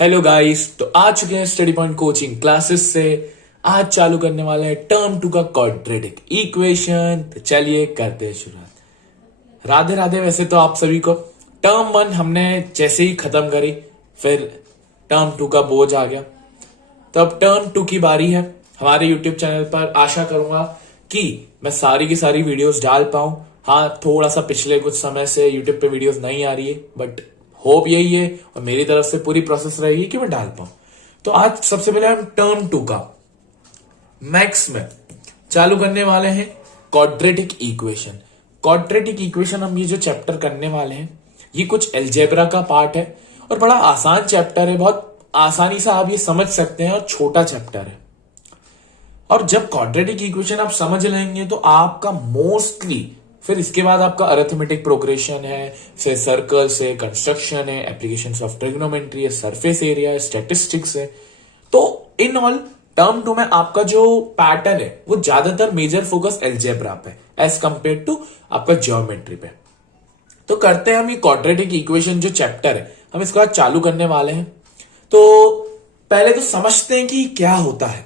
Hello guys, तो आ चुके हैं स्टडी पॉइंट कोचिंग क्लासेस से। आज चालू करने वाले हैं टर्म 2 का क्वाड्रेटिक इक्वेशन। तो चलिए करते हैं शुरुआत। राधे राधे। वैसे तो आप सभी को टर्म 1 हमने जैसे ही खत्म करी, फिर टर्म 2 का बोझ आ गया। तो अब टर्म 2 की बारी है। हमारे यूट्यूब चैनल पर आशा करूंगा कि मैं सारी की सारी वीडियोस डाल पाऊं। हाँ, थोड़ा सा पिछले कुछ समय से यूट्यूब पे वीडियोस नहीं आ रही है, बट होप यही है और मेरी तरफ से पूरी प्रोसेस रहेगी कि मैं डाल पाऊं। तो आज सबसे पहले हम टर्म 2 का मैक्स में चालू करने वाले हैं क्वाड्रेटिक इक्वेशन। क्वाड्रेटिक इक्वेशन हम ये जो चैप्टर करने वाले हैं, ये कुछ अलजेब्रा का पार्ट है और बड़ा आसान चैप्टर है। बहुत आसानी से आप ये समझ सकते हैं और छोटा चैप्टर है। और जब क्वाड्रेटिक इक्वेशन आप समझ लेंगे तो आपका मोस्टली फिर इसके बाद आपका अरिथमेटिक प्रोग्रेशन है, फिर सर्कल्स है, कंस्ट्रक्शन है, एप्लीकेशंस ऑफ ट्रिग्नोमेट्री है, सरफेस एरिया है, स्टैटिस्टिक्स है। तो इन ऑल टर्म 2 में आपका जो पैटर्न है वो ज्यादातर मेजर फोकस अलजेब्रा पे एज कंपेयर टू आपका ज्योमेट्री पे। तो करते हैं हम ये क्वाड्रेटिक इक्वेशन जो चैप्टर है, हम इसके बाद चालू करने वाले हैं। तो पहले तो समझते हैं कि क्या होता है।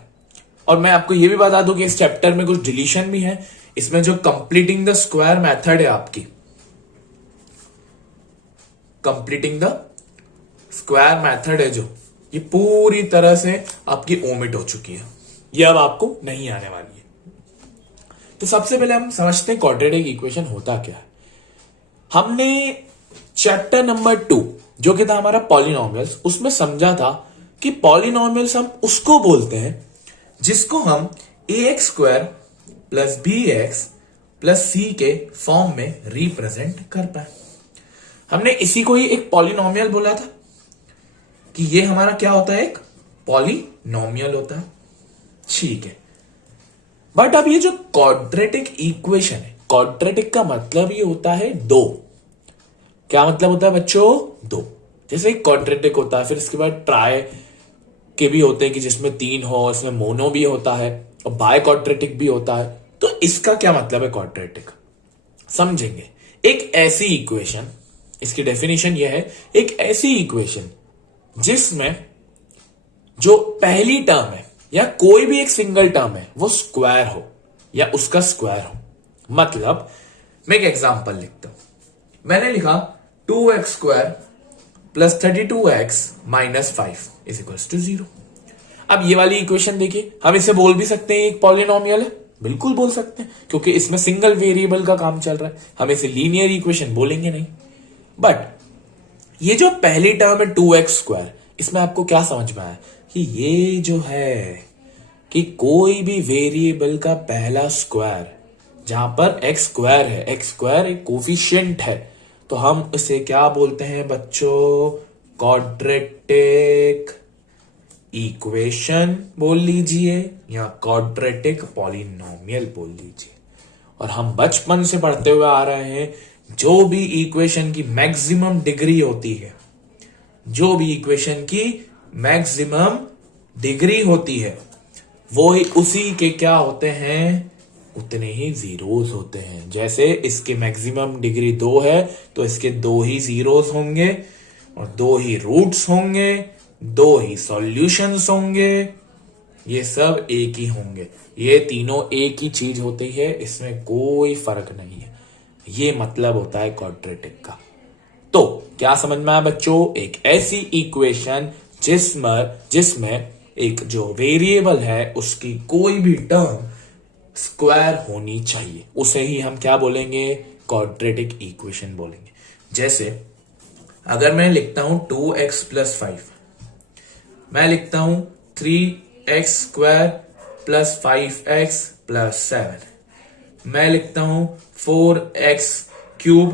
और मैं आपको ये भी बता दूं कि इस चैप्टर में कुछ डिलीशन भी है। इसमें जो कंप्लीटिंग द स्क्वायर मेथड है, आपकी कंप्लीटिंग द स्क्वायर मेथड है जो, ये पूरी तरह से आपकी ओमिट हो चुकी है। ये अब आपको नहीं आने वाली है। तो सबसे पहले हम समझते हैं क्वाड्रेटिक इक्वेशन होता क्या है। हमने चैप्टर नंबर 2 जो कि था हमारा पॉलिनोमियल्स, उसमें समझा था कि पॉलिनोमियल्स हम उसको बोलते हैं जिसको हम ax² plus bx plus c के फॉर्म में रिप्रेजेंट कर पाए। हमने इसी को ही एक पॉलिनोमियल बोला था कि ये हमारा क्या होता है, एक पॉलिनोमियल होता है। ठीक है, बट अब ये जो क्वाड्रेटिक इक्वेशन है, क्वाड्रेटिक का मतलब ये होता है दो। क्या मतलब होता है बच्चों? दो। जैसे एक क्वाड्रेटिक होता है, फिर इसके बाद ट्राई के भी होते हैं कि जिसमें 3 हो, इसमें मोनो भी होता है और बाय क्वाड्रेटिक भी होता है। तो इसका क्या मतलब है क्वाड्रेटिक, समझेंगे। एक ऐसी इक्वेशन, इसकी डेफिनेशन यह है, एक ऐसी इक्वेशन जिसमें जो पहली टर्म है या कोई भी एक सिंगल टर्म है वो स्क्वायर हो या उसका स्क्वायर हो। मतलब मैं एक एग्जांपल लिखता हूं। मैंने लिखा 2x² plus 32x minus 5 is equals to 0। अब ये वाली इक्वेशन देखिए, हम इसे बोल भी सकते हैं एक पॉलिनोमियल है, बिल्कुल बोल सकते हैं, क्योंकि इसमें सिंगल वेरिएबल का काम चल रहा है। हम इसे लीनियर इक्वेशन बोलेंगे नहीं। बट ये जो पहली टर्म है 2x², इसमें आपको क्या समझ में आया कि ये जो है कि कोई भी वेरिएबल का पहला स्क्वायर, जहां पर x² है, x² एक कोफिशिएंट है, तो हम इसे क्या बोलते हैं बच्चों? क्वाड्रेटिक इक्वेशन बोल लीजिए या क्वाड्रेटिक पॉलिनोमियल बोल लीजिए। और हम बचपन से पढ़ते हुए आ रहे हैं, जो भी इक्वेशन की मैक्सिमम डिग्री होती है, जो भी इक्वेशन की मैक्सिमम डिग्री होती है, वो ही उसी के क्या होते हैं? उतने ही जीरोस होते हैं। जैसे इसके मैक्सिमम डिग्री 2 है तो इसके 2 ही जीरोस होंगे और 2 ही रूट्स होंगे, 2 ही सॉल्यूशंस होंगे। ये सब एक ही होंगे। ये तीनों एक ही चीज होती है, इसमें कोई फर्क नहीं है। ये मतलब होता है क्वाड्रेटिक का। तो क्या समझ में आया बच्चों? एक ऐसी इक्वेशन जिसमें एक जो वेरिएबल है उसकी कोई भी टर्म स्क्वायर होनी चाहिए, उसे ही हम क्या बोलेंगे? क्वाड्रेटिक इक्वेशन बोलेंगे। जैसे अगर मैं लिखता हूं 2x प्लस 5, मैं लिखता हूं 3x² प्लस 5x प्लस 7, मैं लिखता हूं 4x³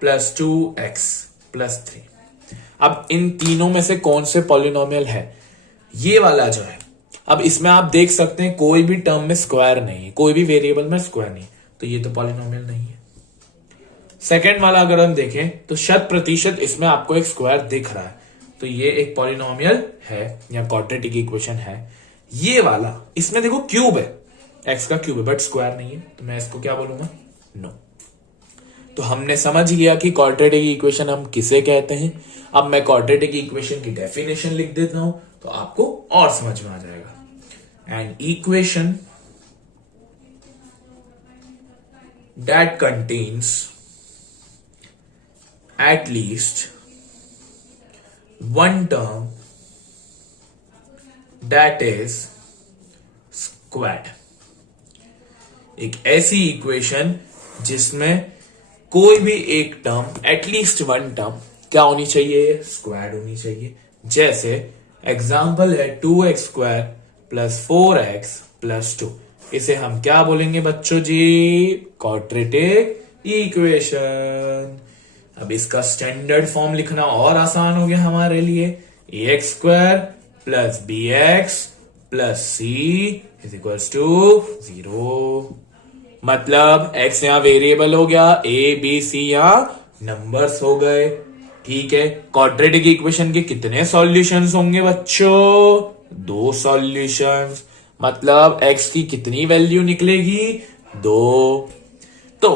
प्लस 2x प्लस 3। अब इन तीनों में से कौन से पॉलिनोमियल है? ये वाला जो है। अब इसमें आप देख सकते हैं कोई भी टर्म में स्क्वायर नहीं है, कोई भी वेरिएबल में स्क्वायर नहीं, तो ये तो पॉलिनोमियल नहीं है। सेकेंड वाला अगर हम देखें तो 100% इसमें आपको एक स्क्वायर दिख रहा है, तो ये एक पॉलिनोमियल है या क्वाड्रेटिक इक्वेशन है। ये वाला, इसमें देखो क्यूब है, x का क्यूब है बट स्क्वायर नहीं है, तो मैं इसको क्या बोलूंगा? नो। तो हमने समझ लिया कि क्वाड्रेटिक इक्वेशन हम किसे कहते हैं। अब मैं क्वाड्रेटिक इक्वेशन की डेफिनेशन लिख देता हूं तो आपको और समझ में आ जाएगा। An equation that contains at least one term that is squared. एक ऐसी इक्वेशन जिसमें कोई भी एक टर्म, एटलीस्ट वन टर्म क्या होनी चाहिए, स्क्वायर्ड होनी चाहिए। जैसे एग्जाम्पल है 2x² + 4x + 2। इसे हम क्या बोलेंगे बच्चों जी, क्वाड्रेटिक इक्वेशन। अब इसका स्टैंडर्ड फॉर्म लिखना और आसान हो गया हमारे लिए। ax² + bx + c = 0। मतलब x यहां वेरिएबल हो गया, a b c यहां नंबर्स हो गए। ठीक है, क्वाड्रेटिक इक्वेशन के कितने सॉल्यूशंस होंगे बच्चों, 2 सॉल्यूशंस। मतलब x की कितनी वैल्यू निकलेगी, 2। तो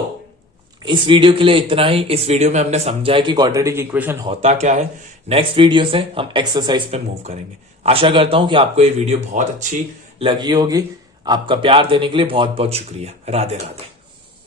इस वीडियो के लिए इतना ही। इस वीडियो में हमने समझा है कि क्वाड्रेटिक इक्वेशन होता क्या है। नेक्स्ट वीडियो से हम एक्सरसाइज पे मूव करेंगे। आशा करता हूं कि आपको ये वीडियो बहुत अच्छी लगी होगी। आपका प्यार देने के लिए बहुत बहुत शुक्रिया। राधे राधे।